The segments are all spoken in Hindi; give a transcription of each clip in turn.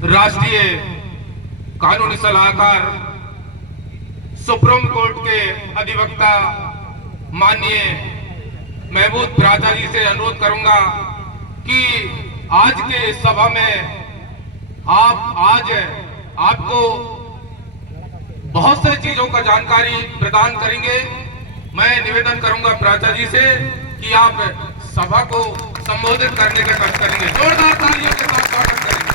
राष्ट्रीय कानूनी सलाहकार, सुप्रीम कोर्ट के अधिवक्ता माननीय महमूद बराजा जी से अनुरोध करूंगा कि आज के सभा में आज आपको बहुत सारी चीजों का जानकारी प्रदान करेंगे। मैं निवेदन करूंगा बराजा जी से कि आप सभा को संबोधित करने का कष्ट करेंगे। जोरदार तालियों के साथ स्वागत करेंगे।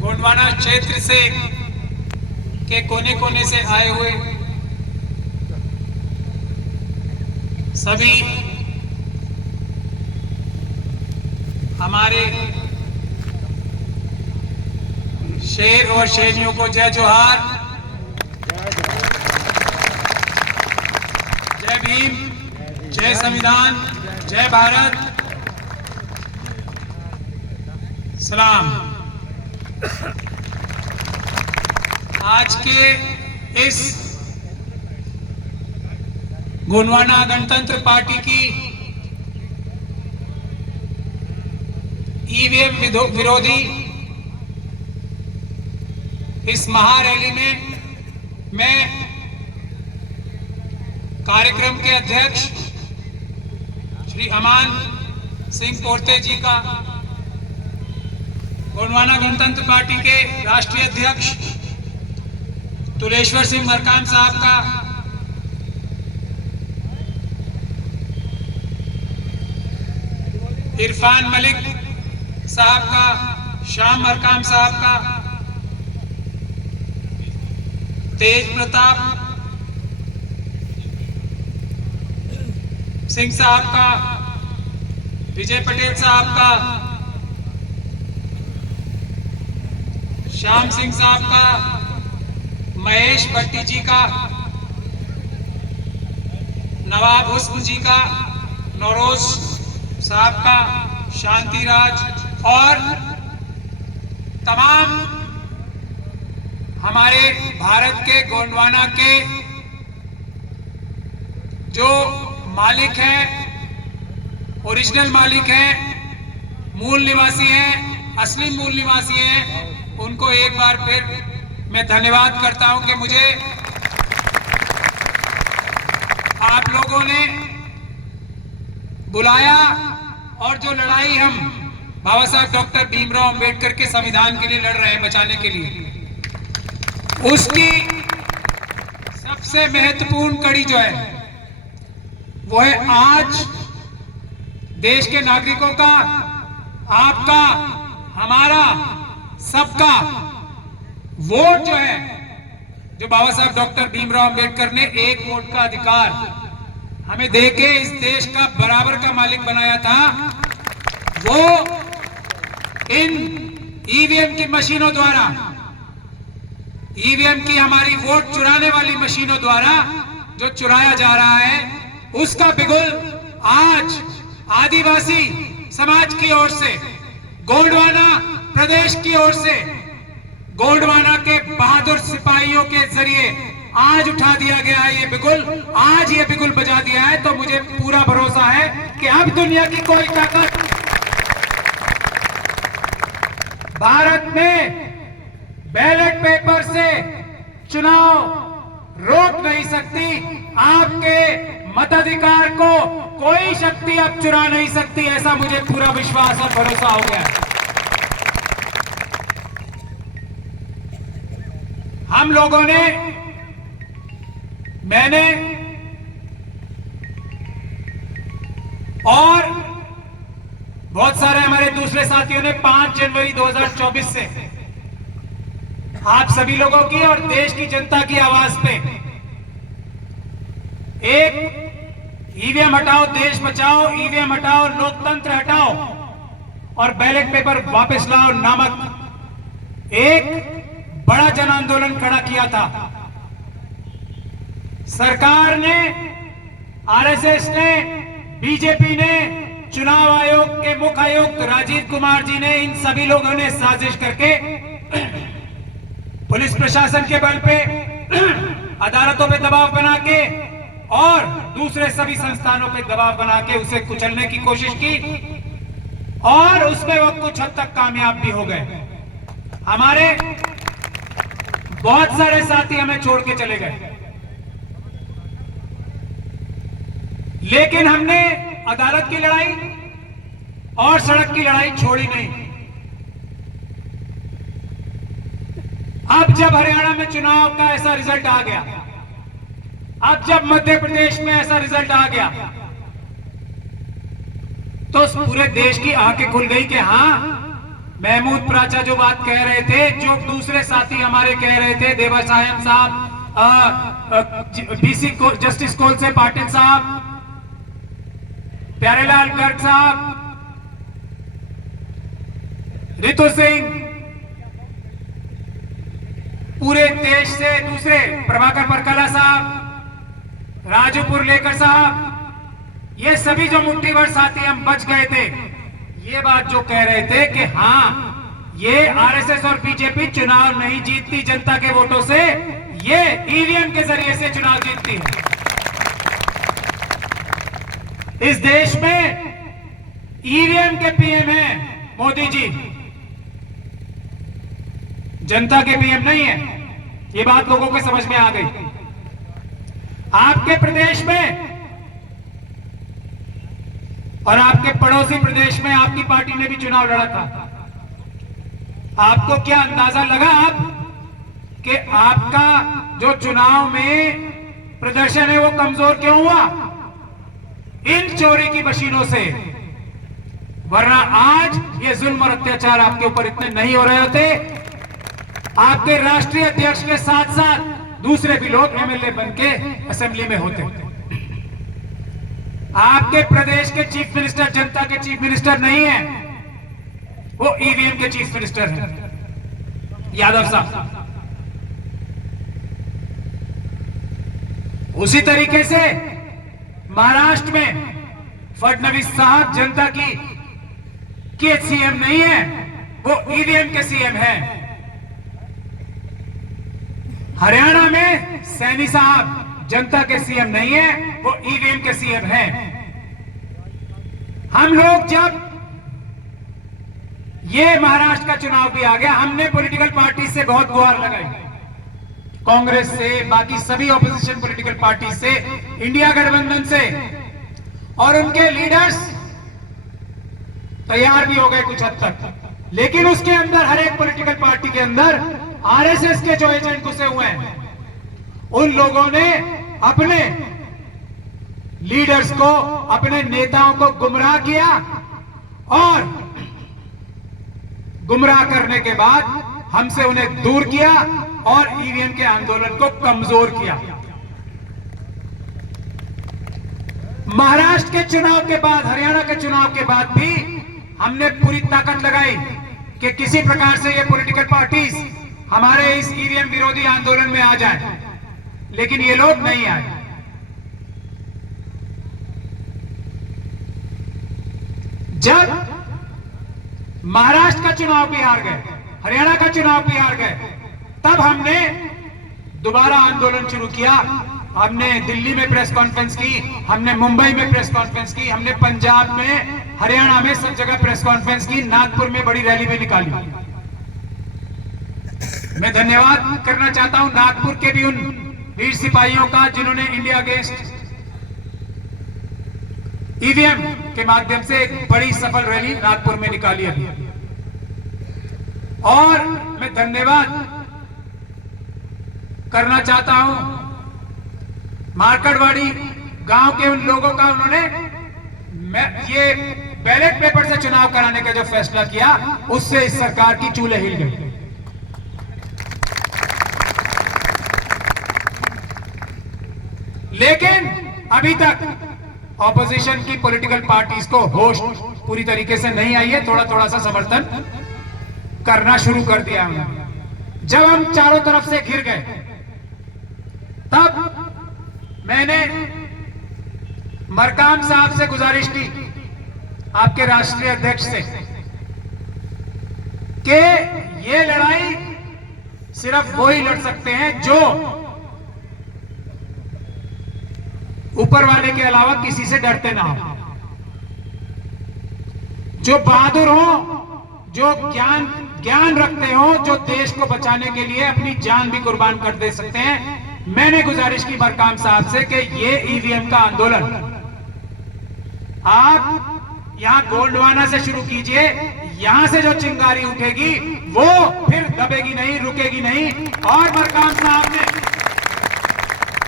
गोंडवाना क्षेत्र से के कोने कोने से आए हुए सभी हमारे शेर और शेरियों को जय जोहार, जय भीम, जय संविधान, जय भारत, सलाम। आज के इस गोंडवाना गणतंत्र पार्टी की ईवीएम विरोधी इस महारैली में मैं कार्यक्रम के अध्यक्ष श्री अमान सिंह पोर्ते जी का, गोंडवाना गणतंत्र पार्टी के राष्ट्रीय अध्यक्ष तुलेश्वर सिंह मरकाम साहब का, इरफान मलिक साहब का, श्याम मरकाम साहब का, तेज प्रताप सिंह साहब का, विजय पटेल साहब का, श्याम सिंह साहब का, महेश भट्टी जी का, नवाब हुस्न जी का, नौरोज साहब का, शांति राज और तमाम हमारे भारत के गोंडवाना के जो मालिक हैं, ओरिजिनल मालिक हैं, मूल निवासी हैं, असली मूल निवासी हैं, उनको एक बार फिर मैं धन्यवाद करता हूं कि मुझे आप लोगों ने बुलाया और जो लड़ाई हम बाबा साहब डॉक्टर भीमराव अंबेडकर के संविधान के लिए लड़ रहे हैं, बचाने के लिए, उसकी सबसे महत्वपूर्ण कड़ी जो है वो है आज देश के नागरिकों का, आपका, हमारा, सबका वोट जो है, जो बाबा साहब डॉक्टर भीमराव अंबेडकर ने एक वोट का अधिकार हमें देके इस देश का बराबर का मालिक बनाया था, वो इन ईवीएम की मशीनों द्वारा, ईवीएम की हमारी वोट चुराने वाली मशीनों द्वारा जो चुराया जा रहा है, उसका बिगुल आज आदिवासी समाज की ओर से, गोंडवाना प्रदेश की ओर से, गोंडवाना के बहादुर सिपाहियों के जरिए आज उठा दिया गया है। ये बिगुल, आज ये बिगुल बजा दिया है। तो मुझे पूरा भरोसा है कि अब दुनिया की कोई ताकत भारत में बैलेट पेपर से चुनाव रोक नहीं सकती। आपके मताधिकार को कोई शक्ति अब चुरा नहीं सकती, ऐसा मुझे पूरा विश्वास और भरोसा हो गया। हम लोगों ने, मैंने और बहुत सारे हमारे दूसरे साथियों ने 5 जनवरी 2024 से आप सभी लोगों की और देश की जनता की आवाज पे एक ईवीएम हटाओ देश बचाओ, ईवीएम हटाओ लोकतंत्र हटाओ और बैलेट पेपर वापस लाओ नामक एक बड़ा जन आंदोलन खड़ा किया था। सरकार ने, आरएसएस ने, बीजेपी ने, चुनाव आयोग के मुख्य आयुक्त राजीव कुमार जी ने, इन सभी लोगों ने साजिश करके पुलिस प्रशासन के बल पे, अदालतों पे दबाव बना के और दूसरे सभी संस्थानों पे दबाव बना के उसे कुचलने की कोशिश की और उसमें वो कुछ हद तक कामयाब भी हो गए। हमारे बहुत सारे साथी हमें छोड़ के चले गए, लेकिन हमने अदालत की लड़ाई और सड़क की लड़ाई छोड़ी नहीं। अब जब हरियाणा में चुनाव का ऐसा रिजल्ट आ गया, अब जब मध्य प्रदेश में ऐसा रिजल्ट आ गया, तो पूरे देश की आंखें खुल गई कि हाँ, महमूद प्राचा जो बात कह रहे थे, जो दूसरे साथी हमारे कह रहे थे, देवासायन साहब, बीसी जस्टिस कोलसे पाटिल साहब, प्यारेलाल गर्ग साहब, रितु सिंह, पूरे देश से दूसरे प्रभाकर परकला साहब, राजूपुर लेकर साहब, ये सभी जो मुट्ठी भर साथी हम बच गए थे, ये बात जो कह रहे थे कि हाँ, ये आरएसएस और बीजेपी चुनाव नहीं जीतती जनता के वोटों से, ये ईवीएम के जरिए से चुनाव जीतती है। इस देश में ईवीएम के पीएम हैं मोदी जी, जनता के पीएम नहीं है। ये बात लोगों को समझ में आ गई। आपके प्रदेश में और आपके पड़ोसी प्रदेश में आपकी पार्टी ने भी चुनाव लड़ा था। आपको क्या अंदाजा लगा आप कि आपका जो चुनाव में प्रदर्शन है वो कमजोर क्यों हुआ? इन चोरी की मशीनों से। वरना आज ये जुल्म और अत्याचार आपके ऊपर इतने नहीं हो रहे होते। आपके राष्ट्रीय अध्यक्ष के साथ साथ दूसरे भी लोग एमएलए बनके असेंबली में होते। आपके प्रदेश के चीफ मिनिस्टर जनता के चीफ मिनिस्टर नहीं है, वो ईवीएम के चीफ मिनिस्टर हैं, यादव साहब। उसी तरीके से महाराष्ट्र में फडणवीस साहब जनता की सीएम नहीं है, वो ईवीएम के सीएम है। हरियाणा में सैनी साहब जनता के सीएम नहीं है, वो ईवीएम के सीएम हैं। हम लोग जब ये महाराष्ट्र का चुनाव भी आ गया, हमने पॉलिटिकल पार्टी से बहुत गुहार लगाई, कांग्रेस से, बाकी सभी ऑपोजिशन पॉलिटिकल पार्टी से, इंडिया गठबंधन से, और उनके लीडर्स तैयार भी हो गए कुछ हद तक। लेकिन उसके अंदर हर एक पॉलिटिकल पार्टी के अंदर आरएसएस के जो एजेंट घुसे हुए हैं, उन लोगों ने अपने लीडर्स को, अपने नेताओं को गुमराह किया और गुमराह करने के बाद हमसे उन्हें दूर किया और ईवीएम के आंदोलन को कमजोर किया। महाराष्ट्र के चुनाव के बाद, हरियाणा के चुनाव के बाद भी हमने पूरी ताकत लगाई कि किसी प्रकार से ये पॉलिटिकल पार्टीज हमारे इस ईवीएम विरोधी आंदोलन में आ जाए, लेकिन ये लोग नहीं आए। जब महाराष्ट्र का चुनाव भी हार गए, हरियाणा का चुनाव भी हार गए, तब हमने दोबारा आंदोलन शुरू किया। हमने दिल्ली में प्रेस कॉन्फ्रेंस की, हमने मुंबई में प्रेस कॉन्फ्रेंस की, हमने पंजाब में, हरियाणा में, सब जगह प्रेस कॉन्फ्रेंस की, नागपुर में बड़ी रैली भी निकाली। मैं धन्यवाद करना चाहता हूं नागपुर के भी उन वीर सिपाहियों का जिन्होंने इंडिया अगेंस्ट ईवीएम के माध्यम से एक बड़ी सफल रैली नागपुर में निकाली अभी। और मैं धन्यवाद करना चाहता हूं। मार्कड़वाड़ी गांव के उन लोगों का उन्होंने ये बैलेट पेपर से चुनाव कराने का जो फैसला किया, उससे इस सरकार की चूल्हे हिल गई। लेकिन अभी तक ऑपोजिशन की पॉलिटिकल पार्टीज को होश पूरी तरीके से नहीं आई है, थोड़ा थोड़ा सा समर्थन करना शुरू कर दिया उन्होंने। जब हम चारों तरफ से घिर गए, तब मैंने मरकाम साहब से गुजारिश की, आपके राष्ट्रीय अध्यक्ष से, कि ये लड़ाई सिर्फ वो ही लड़ सकते हैं जो ऊपर वाले के अलावा किसी से डरते ना हो, जो बहादुर हो, जो ज्ञान रखते हो, जो देश को बचाने के लिए अपनी जान भी कुर्बान कर दे सकते हैं। मैंने गुजारिश की मरकाम साहब से कि ये ईवीएम का आंदोलन आप यहां गोंडवाना से शुरू कीजिए। यहां से जो चिंगारी उठेगी वो फिर दबेगी नहीं, रुकेगी नहीं। और मरकाम साहब ने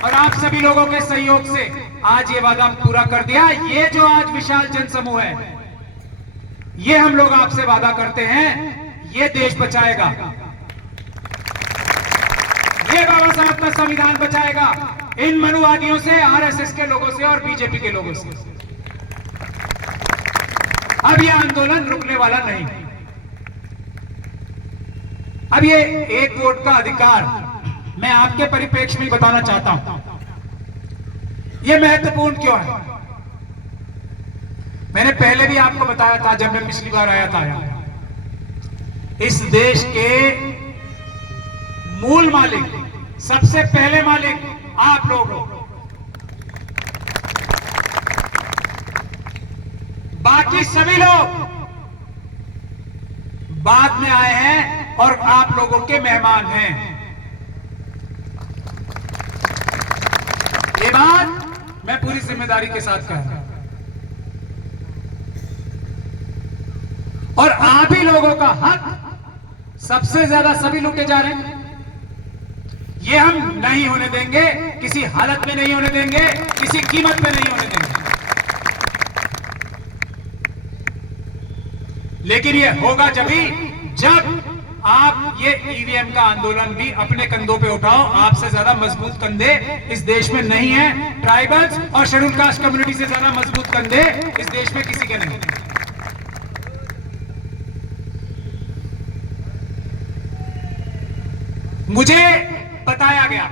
और आप सभी लोगों के सहयोग से आज ये वादा पूरा कर दिया। ये जो आज विशाल जनसमूह है, ये हम लोग आपसे वादा करते हैं, ये देश बचाएगा, ये बाबा साहब का संविधान बचाएगा इन मनुवादियों से, आरएसएस के लोगों से और बीजेपी के लोगों से। अब यह आंदोलन रुकने वाला नहीं। अब ये एक वोट का अधिकार मैं आपके परिप्रेक्ष्य में बताना चाहता हूं, यह महत्वपूर्ण क्यों है। मैंने पहले भी आपको बताया था, जब मैं पिछली बार आया था, इस देश के मूल मालिक, सबसे पहले मालिक आप लोग हो। बाकी सभी लोग बाद में आए हैं और आप लोगों के मेहमान हैं। ये बात मैं पूरी जिम्मेदारी के साथ कह रहा हूं। और आप ही लोगों का हक सबसे ज्यादा सभी लूटे जा रहे हैं। ये हम नहीं होने देंगे, किसी हालत में नहीं होने देंगे, किसी कीमत में नहीं होने देंगे। लेकिन ये होगा जब आप ये ईवीएम का आंदोलन भी अपने कंधों पे उठाओ। आपसे ज्यादा मजबूत कंधे इस देश में नहीं है। ट्राइबल्स और शेड्यूल कास्ट कम्युनिटी से ज्यादा मजबूत कंधे इस देश में किसी के नहीं। मुझे बताया गया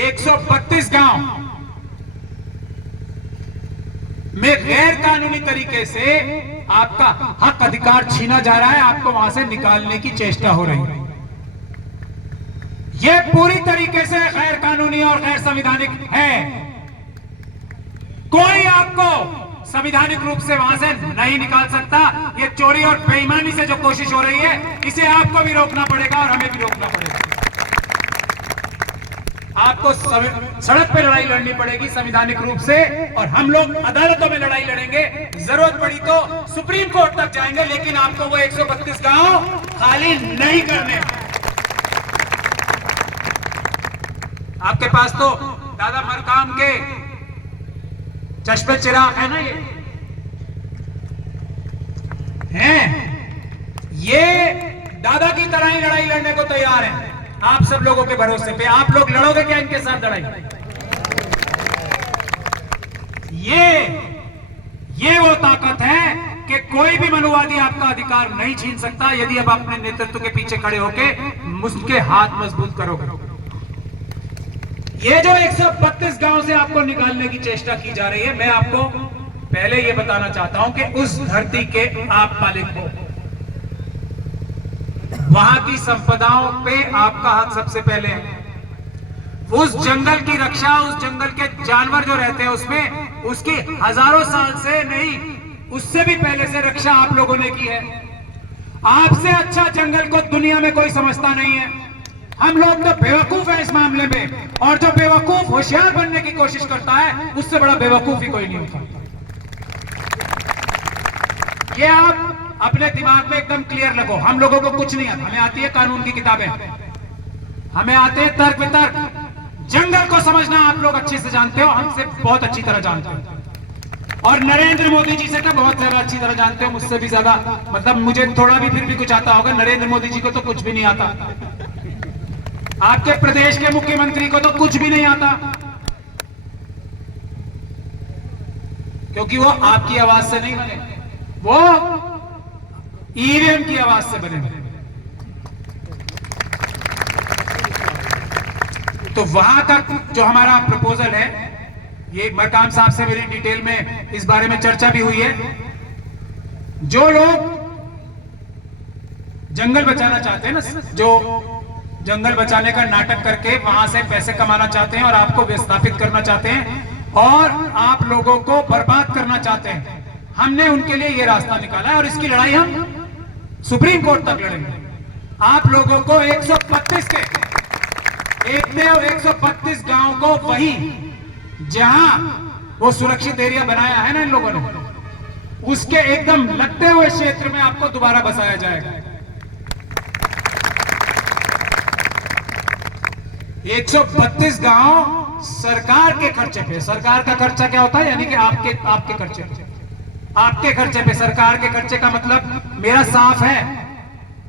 132 गांव में गैर कानूनी तरीके से आपका हक अधिकार छीना जा रहा है, आपको वहां से निकालने की चेष्टा हो रही है। यह पूरी तरीके से गैर कानूनी और गैर संवैधानिक है। कोई आपको संवैधानिक रूप से वहां से नहीं निकाल सकता। ये चोरी और बेईमानी से जो कोशिश हो रही है, इसे आपको भी रोकना पड़ेगा और हमें भी रोकना पड़ेगा। आपको सड़क पे लड़ाई लड़नी पड़ेगी संवैधानिक रूप से, और हम लोग अदालतों में लड़ाई लड़ेंगे। जरूरत पड़ी तो सुप्रीम कोर्ट तक जाएंगे, लेकिन आपको वो 132 गांव खाली नहीं करने। आपके पास तो दादा मरकाम के चश्मे चिराग है ना, ये दादा की तरह ही लड़ाई लड़ने को तैयार है। आप सब लोगों के भरोसे पे आप लोग लड़ोगे क्या इनके साथ लड़ाई? ये वो ताकत है कि कोई भी मनुवादी आपका अधिकार नहीं छीन सकता, यदि अब अपने नेतृत्व के पीछे खड़े होके उसके हाथ मजबूत करोगे। ये जो 132 गांव से आपको निकालने की चेष्टा की जा रही है, मैं आपको पहले ये बताना चाहता हूं कि उस धरती के आप मालिक हो। वहां की संपदाओं पे आपका हक सबसे पहले है। उस जंगल की रक्षा, उस जंगल के जानवर जो रहते हैं उसमें, उसकी हजारों साल से नहीं, उससे भी पहले से रक्षा आप लोगों ने की है। आपसे अच्छा जंगल को दुनिया में कोई समझता नहीं है। हम लोग तो बेवकूफ है इस मामले में, और जो बेवकूफ होशियार बनने की कोशिश करता है, उससे बड़ा बेवकूफ ही कोई नहीं होता। ये आप अपने दिमाग में एकदम क्लियर लगो। हम लोगों को कुछ नहीं आता, हमें आती है कानून की किताबें, हमें आते हैं तर्क वितर्क। जंगल को समझना आप लोग अच्छे से जानते हो, हमसे बहुत अच्छी तरह जानते हो, और नरेंद्र मोदी जी से तो बहुत ज्यादा अच्छी तरह जानते हो, मुझसे भी ज्यादा। मतलब मुझे थोड़ा भी फिर भी कुछ आता होगा, नरेंद्र मोदी जी को तो कुछ भी नहीं आता। आपके प्रदेश के मुख्यमंत्री को तो कुछ भी नहीं आता, क्योंकि वो आपकी आवाज से नहीं बने, वो ईवीएम की आवाज से बने। तो वहां का जो हमारा प्रपोजल है, ये मरकाम साहब से मेरी डिटेल में इस बारे में चर्चा भी हुई है। जो लोग जंगल बचाना चाहते हैं ना, जो जंगल बचाने का नाटक करके वहां से पैसे कमाना चाहते हैं और आपको विस्थापित करना चाहते हैं और आप लोगों को बर्बाद करना चाहते हैं, हमने उनके लिए ये रास्ता निकाला है और इसकी लड़ाई हम सुप्रीम कोर्ट तक लड़ेंगे। आप लोगों को 132 के 132 गांव को वही जहां वो सुरक्षित एरिया बनाया है ना इन लोगों ने, उसके एकदम लगते हुए क्षेत्र में आपको दोबारा बसाया जाएगा। 132 गांव सरकार के खर्चे पे। सरकार का खर्चा क्या होता है? यानी कि आपके खर्चे पे, आपके खर्चे पे। सरकार के खर्चे का मतलब मेरा साफ है,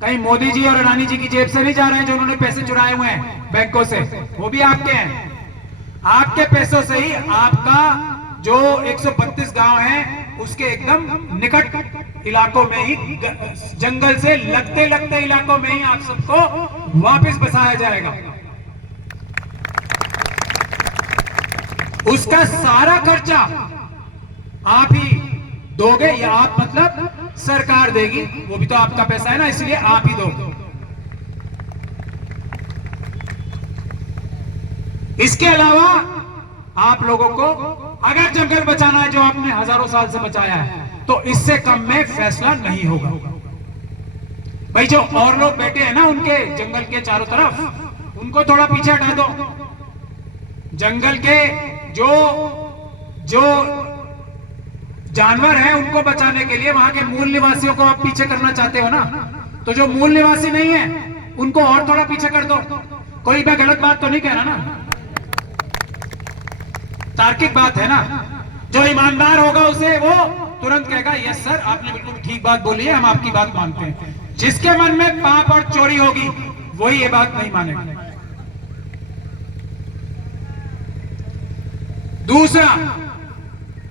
कहीं मोदी जी और अडानी जी की जेब से नहीं जा रहे हैं जो उन्होंने पैसे चुराए हुए हैं बैंकों से, वो भी आपके हैं। आपके पैसों से ही आपका जो 132 गांव है उसके एकदम निकट इलाकों में ही, जंगल से लगते लगते इलाकों में ही आप सबको वापस बसाया जाएगा। उसका सारा खर्चा आप ही दोगे, या आप मतलब सरकार देगी, वो भी तो आपका पैसा है ना, इसलिए आप ही दोगे। इसके अलावा आप लोगों को अगर जंगल बचाना है जो आपने हजारों साल से बचाया है, तो इससे कम में फैसला नहीं होगा। भाई जो और लोग बैठे हैं ना उनके जंगल के चारों तरफ, उनको थोड़ा पीछे हटा दो। जंगल के जो जानवर हैं उनको बचाने के लिए वहां के मूल निवासियों को आप पीछे करना चाहते हो ना, तो जो मूल निवासी नहीं है उनको और थोड़ा पीछे कर दो। कोई मैं गलत बात तो नहीं कह रहा ना, तार्किक बात है ना। जो ईमानदार होगा उसे वो तुरंत कहेगा यस सर, आपने बिल्कुल ठीक बात बोली है, हम आपकी बात मानते हैं। जिसके मन में पाप और चोरी होगी वही ये बात नहीं मानेगा। दूसरा,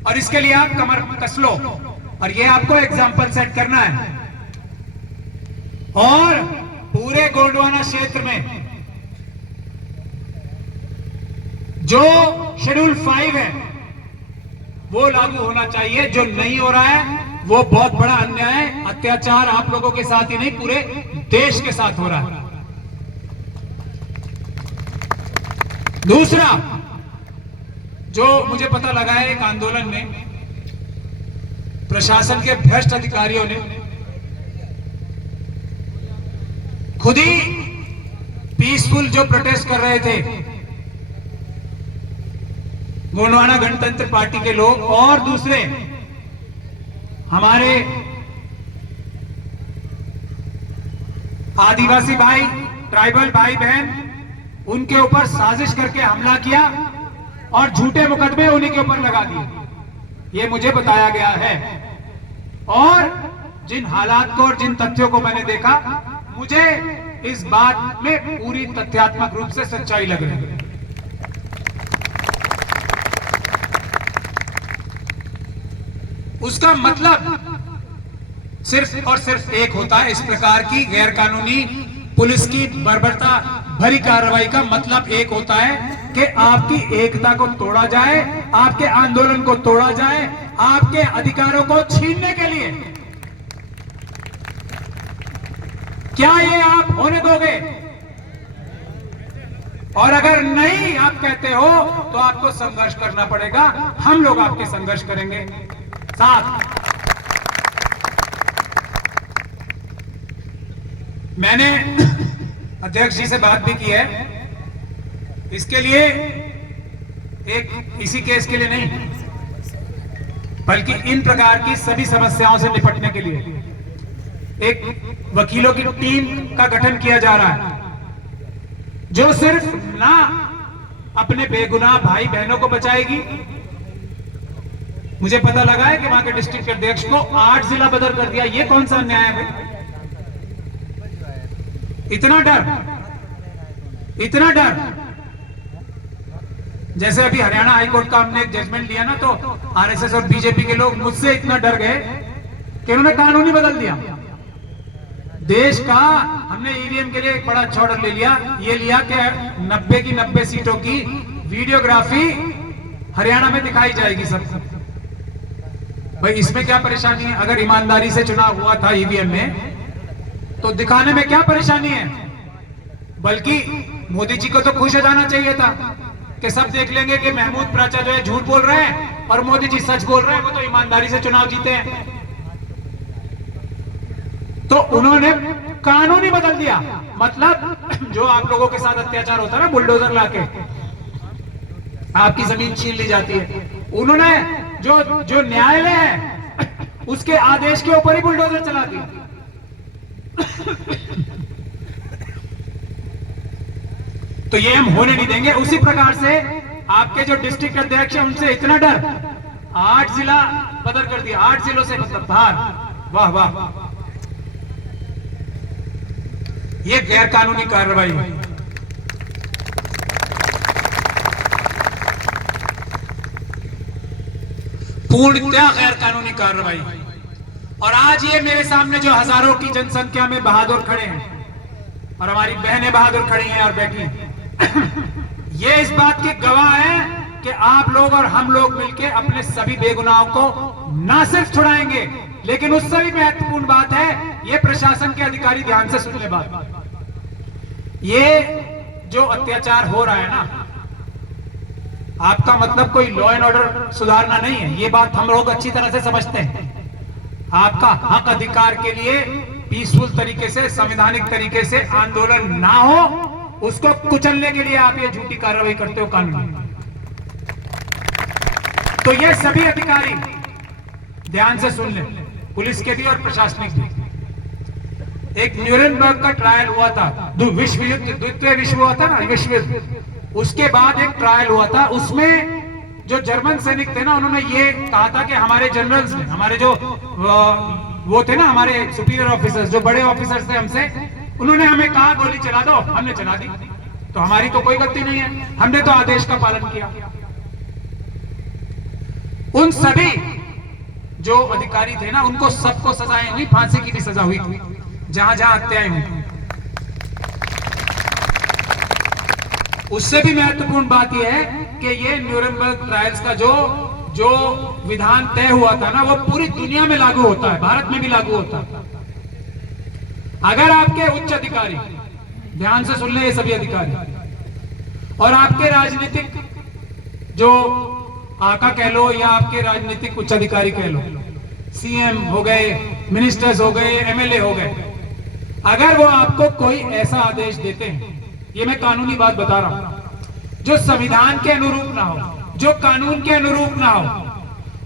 और इसके लिए आप कमर कस लो, और ये आपको एग्जाम्पल सेट करना है। और पूरे गोंडवाना क्षेत्र में जो शेड्यूल 5 है वो लागू होना चाहिए। जो नहीं हो रहा है वो बहुत बड़ा अन्याय, अत्याचार आप लोगों के साथ ही नहीं पूरे देश के साथ हो रहा है। दूसरा, जो मुझे पता लगा है, एक आंदोलन में प्रशासन के भ्रष्ट अधिकारियों ने खुद ही पीसफुल जो प्रोटेस्ट कर रहे थे गोंडवाना गणतंत्र पार्टी के लोग और दूसरे हमारे आदिवासी भाई, ट्राइबल भाई बहन, उनके ऊपर साजिश करके हमला किया और झूठे मुकदमे उन्हीं के ऊपर लगा दिए। ये मुझे बताया गया है, और जिन हालात को और जिन तथ्यों को मैंने देखा, मुझे इस बात में पूरी तथ्यात्मक रूप से सच्चाई लग रही है। उसका मतलब सिर्फ और सिर्फ एक होता है। इस प्रकार की गैर कानूनी पुलिस की बर्बरता भरी कार्रवाई का मतलब एक होता है कि आपकी एकता को तोड़ा जाए, आपके आंदोलन को तोड़ा जाए, आपके अधिकारों को छीनने के लिए। क्या ये आप होने दोगे? और अगर नहीं आप कहते हो तो आपको संघर्ष करना पड़ेगा। हम लोग आपके संघर्ष करेंगे साथ। मैंने अध्यक्ष जी से बात भी की है इसके लिए, एक इसी केस के लिए नहीं बल्कि इन प्रकार की सभी समस्याओं से निपटने के लिए एक वकीलों की टीम का गठन किया जा रहा है। जो सिर्फ ना अपने बेगुनाह भाई बहनों को बचाएगी। मुझे पता लगा है कि वहां के डिस्ट्रिक्ट अध्यक्ष को 8 जिला बदल कर दिया। ये कौन सा न्याय है भाई? इतना डर, इतना डर। जैसे अभी हरियाणा हाईकोर्ट का हमने एक जजमेंट लिया ना, तो आरएसएस और बीजेपी के लोग मुझसे इतना डर गए कि उन्होंने कानून ही बदल दिया देश का। हमने ईवीएम के लिए एक बड़ा अच्छा ऑर्डर ले लिया, ये लिया कि 90 की 90 सीटों की वीडियोग्राफी हरियाणा में दिखाई जाएगी सबको। भाई इसमें क्या परेशानी है? अगर ईमानदारी से चुनाव हुआ था ईवीएम में तो दिखाने में क्या परेशानी है? बल्कि मोदी जी को तो खुश हो जाना चाहिए था कि सब देख लेंगे कि महमूद प्राचा जो है झूठ बोल रहे हैं और मोदी जी सच बोल रहे हैं, वो तो ईमानदारी से चुनाव जीते हैं। तो उन्होंने कानून ही बदल दिया। मतलब जो आप लोगों के साथ अत्याचार होता है ना, बुलडोजर लाके आपकी जमीन छीन ली जाती है, उन्होंने जो न्यायालय है उसके आदेश के ऊपर ही बुलडोजर चला दिया। तो ये हम होने नहीं देंगे। उसी प्रकार से आपके जो डिस्ट्रिक्ट अध्यक्ष है उनसे इतना डर, 8 जिला बदल कर दिया, 8 जिलों से मतलब बाहर। वाह वाह, ये गैर कानूनी कार्रवाई है। पूर्णतः गैर कानूनी कार्रवाई। और आज ये मेरे सामने जो हजारों की जनसंख्या में बहादुर खड़े हैं और हमारी बहनें बहादुर खड़ी हैं और बैठी हैं, ये इस बात के गवाह हैं कि आप लोग और हम लोग मिलकर अपने सभी बेगुनाहों को ना सिर्फ छुड़ाएंगे, लेकिन उससे भी महत्वपूर्ण बात है, ये प्रशासन के अधिकारी ध्यान से सुन ले बात। ये जो अत्याचार हो रहा है ना, आपका मतलब कोई लॉ एंड ऑर्डर सुधारना नहीं है, ये बात हम लोग अच्छी तरह से समझते हैं। आपका हक अधिकार के लिए पीसफुल तरीके से, संवैधानिक तरीके से आंदोलन ना हो, उसको कुचलने के लिए आप ये झूठी कार्रवाई करते हो कानून। तो ये सभी अधिकारी ध्यान से सुन ले, पुलिस के भी और प्रशासनिक भी। एक न्यूरेनबर्ग का ट्रायल हुआ था, विश्व युद्ध, द्वितीय विश्व हुआ था ना, विश्व युद्ध, उसके बाद एक ट्रायल हुआ था। उसमें जो जर्मन सैनिक थे ना, उन्होंने ये कहा था कि हमारे जनरल्स ने, हमारे जो वो थे ना, हमारे सुपीरियर ऑफिसर्स, जो बड़े ऑफिसर्स थे हमसे, उन्होंने हमें कहा गोली चला दो, हमने चला दी। तो हमारी तो कोई गलती नहीं है, हमने तो आदेश का पालन किया। उन सभी जो अधिकारी थे ना, उनको सबको सजाएं हुई, फांसी की भी सजा हुई थी जहां जहां हत्याएं हुई। उससे भी महत्वपूर्ण बात यह है कि ये न्यूरेमबर्ग ट्रायल्स का जो विधान तय हुआ था ना, वो पूरी दुनिया में लागू होता है, भारत में भी लागू होता है। अगर आपके उच्च अधिकारी, ध्यान से सुन ले ये सभी अधिकारी, और आपके राजनीतिक जो आका कह लो या आपके राजनीतिक उच्च अधिकारी कह लो, सीएम हो गए, मिनिस्टर्स हो गए, एमएलए हो गए, अगर वो आपको कोई ऐसा आदेश देते हैं, ये मैं कानूनी बात बता रहा हूं, जो संविधान के अनुरूप ना हो, जो कानून के अनुरूप ना हो,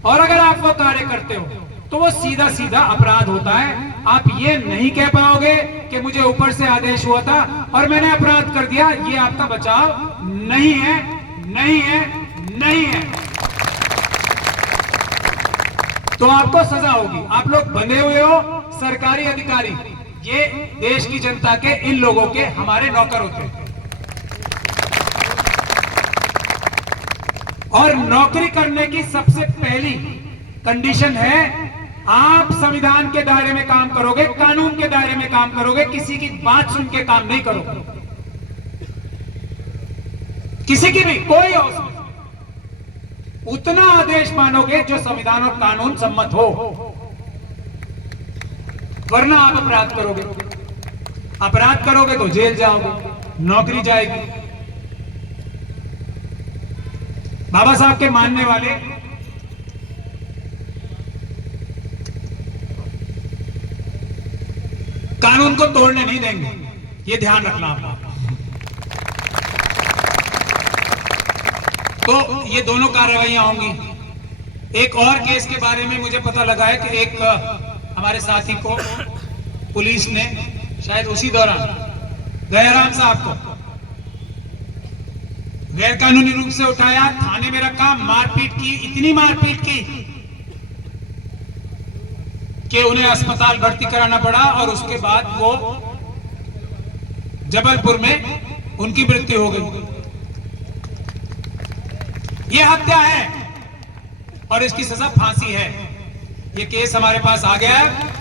और अगर आप वो कार्य करते हो, तो वो सीधा सीधा अपराध होता है। आप ये नहीं कह पाओगे कि मुझे ऊपर से आदेश हुआ था और मैंने अपराध कर दिया। ये आपका बचाव नहीं है, नहीं है, नहीं है। तो आपको सजा होगी। आप लोग बंधे हुए हो, सरकारी अधिकारी, ये देश की जनता के, इन लोगों के हमारे नौकर होते हैं। और नौकरी करने की सबसे पहली कंडीशन है, आप संविधान के दायरे में काम करोगे, कानून के दायरे में काम करोगे, किसी की बात सुन के काम नहीं करोगे, किसी की भी, कोई हो, उतना आदेश मानोगे जो संविधान और कानून सम्मत हो, वरना आप अपराध करोगे। अपराध करोगे तो जेल जाओगे, नौकरी जाएगी। बाबा साहब के मानने वाले कानून को तोड़ने नहीं देंगे, ये ध्यान रखना आप। तो ये दोनों कार्रवाइयां होंगी। एक और केस के बारे में मुझे पता लगा है कि एक हमारे साथी को पुलिस ने शायद उसी दौरान, गयाराम साहब को गैर कानूनी रूप से उठाया, थाने में रखा, मारपीट की, इतनी मारपीट की कि उन्हें अस्पताल भर्ती कराना पड़ा और उसके बाद वो जबलपुर में उनकी मृत्यु हो गई। ये हत्या है और इसकी सजा फांसी है। ये केस हमारे पास आ गया है।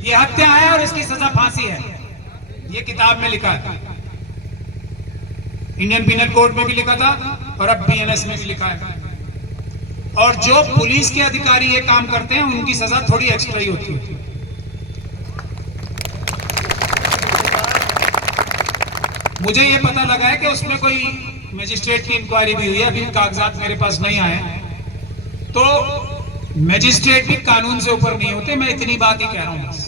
ये हत्या है और इसकी सजा फांसी है। ये किताब में लिखा है, इंडियन पीनल कोड में भी लिखा था और अब बीएनएस में भी लिखा है। और जो पुलिस के अधिकारी ये काम करते हैं उनकी सजा थोड़ी एक्स्ट्रा ही होती है। मुझे ये पता लगा है कि उसमें कोई मजिस्ट्रेट की इंक्वायरी भी हुई है, अभी कागजात मेरे पास नहीं आए। तो मजिस्ट्रेट भी कानून से ऊपर नहीं होते, मैं इतनी बात ही कह रहा हूं।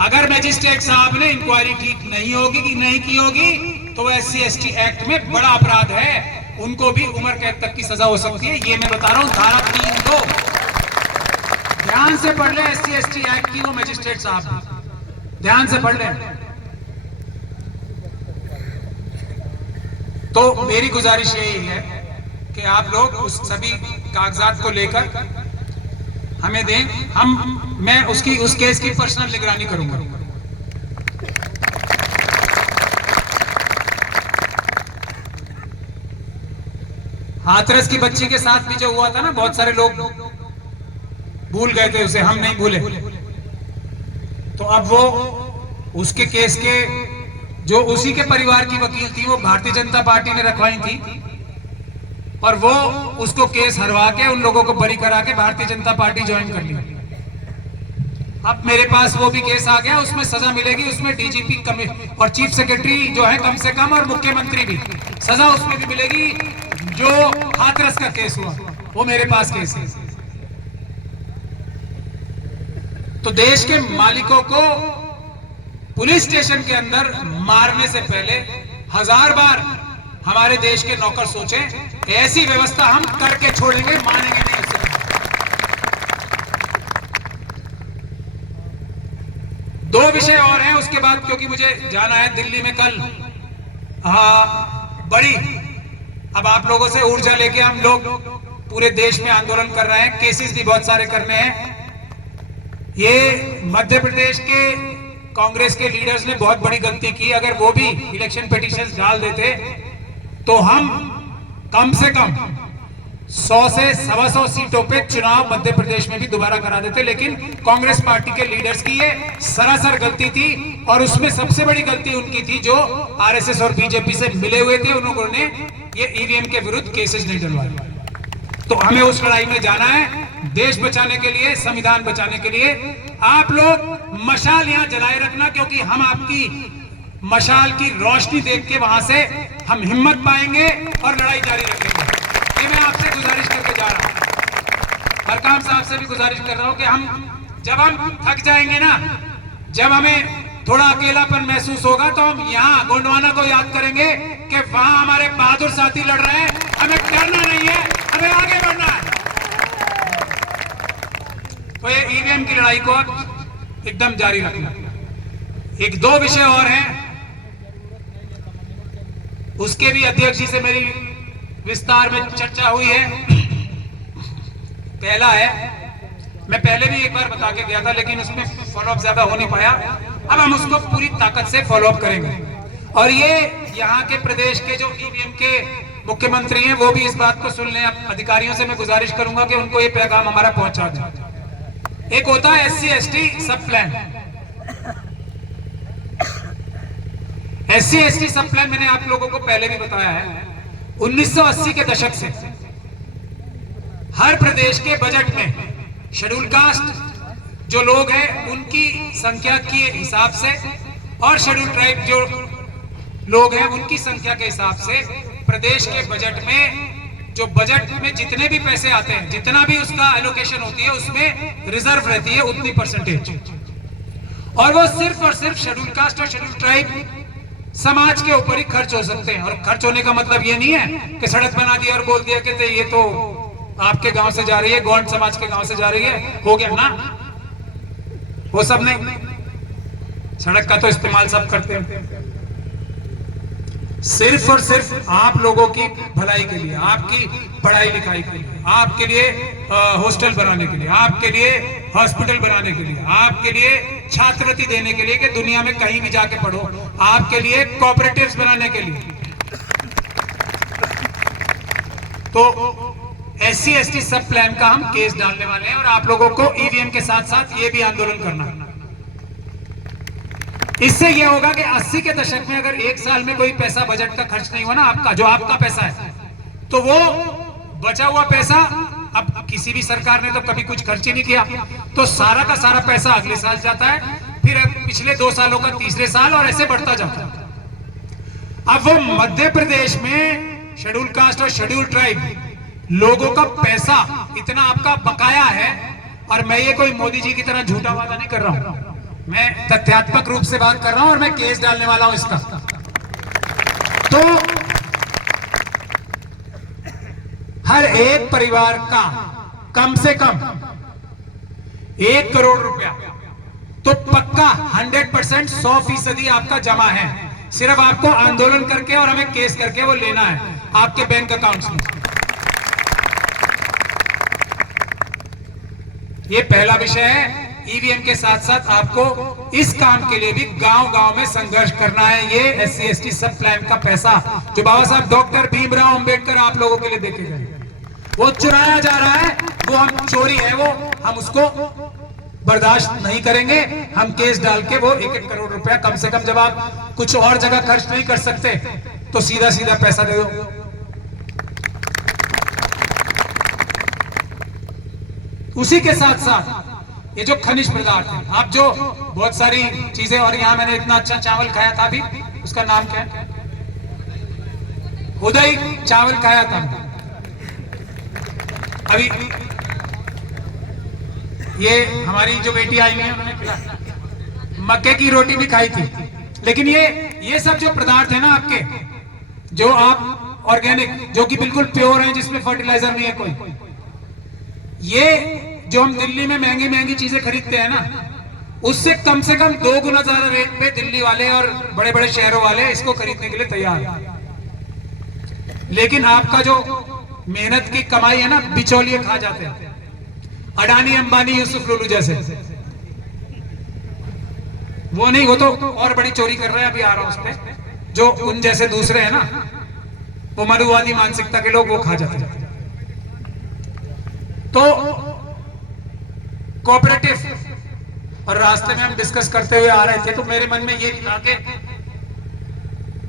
अगर मजिस्ट्रेट साहब ने इंक्वायरी ठीक नहीं होगी कि नहीं की होगी तो SC/ST एक्ट में बड़ा अपराध है, उनको भी उम्र कैद तक की सजा हो सकती है। ये मैं बता रहा हूं, धारा 3 को ध्यान से पढ़ ले। SC/ST एक्ट की वो मजिस्ट्रेट साहब ध्यान से पढ़ ले। तो मेरी गुजारिश यही है कि आप लोग उस सभी कागजात को लेकर हमें दें, मैं उस केस की पर्सनल निगरानी करूंगा। हाथरस की बच्ची के साथ भी जो हुआ था ना, बहुत सारे लोग भूल गए थे उसे, हम नहीं भूले। तो अब वो उसके केस के जो उसी के परिवार की वकील थी वो भारतीय जनता पार्टी ने रखवाई थी और वो उसको केस हरवा के उन लोगों को बरी करा के भारतीय जनता पार्टी ज्वाइन कर ली। अब मेरे पास वो भी केस आ गया, उसमें सजा मिलेगी। उसमें डीजीपी और चीफ सेक्रेटरी जो है कम से कम, और मुख्यमंत्री भी, सजा उसमें भी मिलेगी। जो हाथरस का केस हुआ वो मेरे पास केस है। तो देश के मालिकों को पुलिस स्टेशन के अंदर मारने से पहले 1000 बार हमारे देश के नौकर सोचे, ऐसी व्यवस्था हम करके छोड़ेंगे, मानेंगे नहीं उससे। दो विषय और हैं उसके बाद, क्योंकि मुझे जाना है दिल्ली में कल बड़ी, अब आप लोगों से ऊर्जा लेके हम लोग पूरे देश में आंदोलन कर रहे हैं, केसेस भी बहुत सारे करने हैं। ये मध्य प्रदेश के कांग्रेस के लीडर्स ने बहुत बड़ी गलती की। अगर वो भी इलेक्शन पिटीशंस डाल देते तो हम कम से कम 100 से 125 सीटों पे चुनाव मध्य प्रदेश में भी दोबारा करा देते। लेकिन कांग्रेस पार्टी के लीडर्स की ये सरासर गलती थी और उसमें सबसे बड़ी गलती उनकी थी जो आरएसएस और बीजेपी से मिले हुए थे। उन्होंने ये ईवीएम के विरुद्ध केसेस नहीं डलवाए। तो हमें उस लड़ाई में जाना है, देश बचाने के लिए, संविधान बचाने के लिए। आप लोग मशाल यहां जलाए रखना, क्योंकि हम आपकी मशाल की रोशनी देख के वहां से हम हिम्मत पाएंगे और लड़ाई जारी रखेंगे। ये मैं आपसे गुजारिश करके जा रहा हूं। हरकाम साहब से भी गुजारिश कर रहा हूं कि जब हम थक जाएंगे ना, जब हमें थोड़ा अकेलापन महसूस होगा, तो हम यहाँ गोंडवाना को याद करेंगे कि वहां हमारे बहादुर साथी लड़ रहे हैं। हमें डरना नहीं है, हमें आगे बढ़ना है। तो ये ईवीएम की लड़ाई को एकदम जारी रखना। एक दो विषय और हैं, उसके भी अध्यक्ष जी से मेरी विस्तार में चर्चा हुई है। पहला है, मैं पहले भी एक बार बता के गया था, लेकिन उसमें फॉलोअप ज्यादा हो नहीं पाया। अब हम उसको पूरी ताकत से फॉलोअप करेंगे। और ये यहाँ के प्रदेश के जो ईवीएम के मुख्यमंत्री हैं वो भी इस बात को सुन लें। अधिकारियों से मैं गुजारिश करूंगा कि उनको ये पैगाम हमारा पहुंचा दें। एक होता है SC/ST सब प्लान। SC/ST सब प्लान मैंने आप लोगों को पहले भी बताया है। 1980 के दशक से हर प्रदेश के बजट में शेड्यूल कास्ट जो लोग हैं उनकी संख्या के हिसाब से और शेड्यूल ट्राइब जो लोग हैं उनकी संख्या के हिसाब से प्रदेश के बजट में, जो बजट में जितने भी पैसे आते हैं, जितना भी उसका एलोकेशन होती है, उसमें रिजर्व रहती है उतनी परसेंटेज। और वो सिर्फ और सिर्फ शेड्यूल कास्ट और शेड्यूल ट्राइब समाज के ऊपर ही खर्च हो सकते हैं। और खर्च होने का मतलब ये नहीं है कि सड़क बना दी और बोल दिया कि ये तो आपके गांव से जा रही है, गौंड समाज के गांव से जा रही है, हो गया ना, वो सब नहीं। सड़क का तो इस्तेमाल सब करते हैं। सिर्फ और सिर्फ आप लोगों की भलाई के लिए, आपकी पढ़ाई लिखाई के लिए, आपके लिए हॉस्टल बनाने के लिए, आपके लिए हॉस्पिटल बनाने के लिए, आपके लिए छात्रवृत्ति देने के लिए कि दुनिया में कहीं भी जाके पढ़ो, आपके लिए कोऑपरेटिव्स बनाने के लिए। तो SC/ST सब प्लान का हम केस डालने वाले हैं और आप लोगों को ईवीएम के साथ साथ ये भी आंदोलन करना है। इससे यह होगा कि 80 के दशक में अगर एक साल में कोई पैसा बजट का खर्च नहीं हुआ ना आपका, जो आपका पैसा है, तो वो बचा हुआ पैसा, अब किसी भी सरकार ने तो कभी कुछ खर्च ही नहीं किया, तो सारा का सारा पैसा अगले साल जाता है, फिर पिछले 2 सालों का तीसरे साल, और ऐसे बढ़ता जाता है। अब वो मध्य प्रदेश में शेड्यूल कास्ट और शेड्यूल ट्राइब लोगों का पैसा इतना आपका बकाया है, और मैं ये कोई मोदी जी की तरह झूठा वादा नहीं कर रहा हूं, मैं तथ्यात्मक रूप से बात कर रहा हूं और मैं केस डालने वाला हूं इसका। तो हर एक परिवार का कम से कम 1 करोड़ रुपया तो पक्का 100% 100% आपका जमा है। सिर्फ आपको आंदोलन करके और हमें केस करके वो लेना है आपके बैंक अकाउंट्स में। ये पहला विषय है। ईवीएम के साथ साथ आपको इस काम के लिए भी गांव-गांव में संघर्ष करना है। ये SC/ST सब प्लान का पैसा जो बाबा साहब डॉक्टर भीमराव अंबेडकर आप लोगों के लिए देके गए, वो चुराया जा रहा है, वो हम चोरी है, वो हम उसको बर्दाश्त नहीं करेंगे। हम केस डाल के वो 1-1 करोड़ रुपया कम से कम, जब आप कुछ और जगह खर्च नहीं कर सकते तो सीधा सीधा पैसा दे दो। उसी के साथ साथ ये जो खनिज पदार्थ है, आप जो बहुत सारी चीजें, और यहाँ मैंने इतना अच्छा चावल खाया था अभी, उसका नाम क्या है, उदय चावल खाया था अभी। ये हमारी जो बेटी आई है उन्होंने खिलाया, मक्के की रोटी भी खाई थी। लेकिन ये सब जो पदार्थ है ना आपके, जो आप ऑर्गेनिक, जो कि बिल्कुल प्योर है, जिसमें फर्टिलाइजर नहीं है कोई, ये जो हम दिल्ली में महंगी महंगी चीजें खरीदते हैं ना, उससे कम से कम 2 गुना ज्यादा रेट पे दिल्ली वाले और बड़े बड़े शहरों वाले इसको खरीदने के लिए तैयार हैं। लेकिन आपका जो मेहनत की कमाई है ना, बिचौलिए खा जाते हैं, अडानी अंबानी यूसुफ लुलू जैसे। वो नहीं, वो तो और बड़ी चोरी कर रहे हैं, अभी आ रहा हूं उस पे। जो उन जैसे दूसरे हैं ना, वो मनुवादी मानसिकता के लोग, वो खा जाते हैं। तो कोऑपरेटिव, और रास्ते में हम डिस्कस करते हुए आ रहे थे तो मेरे मन में ये था कि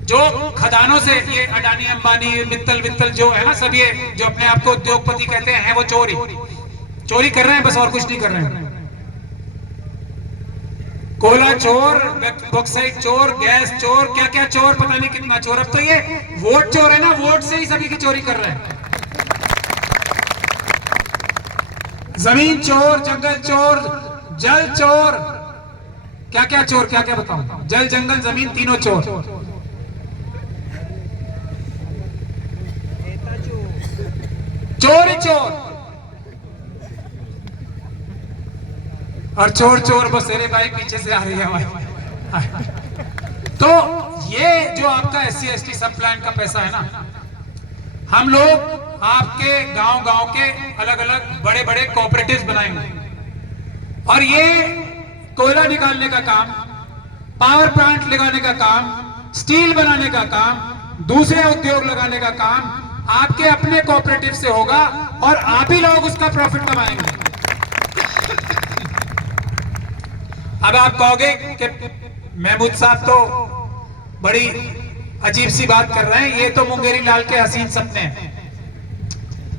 जो खदानों से ये अडानी अंबानी मित्तल वित्तल जो है ना, सब ये जो अपने आप को उद्योगपति कहते हैं, वो चोरी कर रहे हैं, बस और कुछ नहीं कर रहे हैं। कोयला चोर, बॉक्साइट चोर, गैस चोर, क्या क्या चोर, पता नहीं कितना चोर। अब तो ये वोट चोर है ना, वोट से ही सभी की चोरी कर रहे हैं। जमीन चोर, जंगल चोर, जल चोर, क्या क्या चोर, क्या क्या बताऊं, जल जंगल जमीन तीनों चोर। चोर ही चोर, और चोर चोर बसेरे भाई पीछे से आ रही है हमारी। तो ये जो आपका SC/ST सब प्लान का पैसा है ना, हम लोग आपके गांव-गांव के अलग-अलग बड़े-बड़े कोऑपरेटिव्स बनाएंगे, और ये कोयला निकालने का काम, पावर प्लांट लगाने का काम, स्टील बनाने का काम, दूसरे उद्योग लगाने का काम आपके अपने कोऑपरेटिव से होगा, और आप ही लोग उसका प्रॉफिट कमाएंगे। अब आप कहोगे कि महमूद साहब तो बड़ी अजीब सी बात कर रहे हैं, ये तो मुंगेरी लाल के हसीन सपने हैं।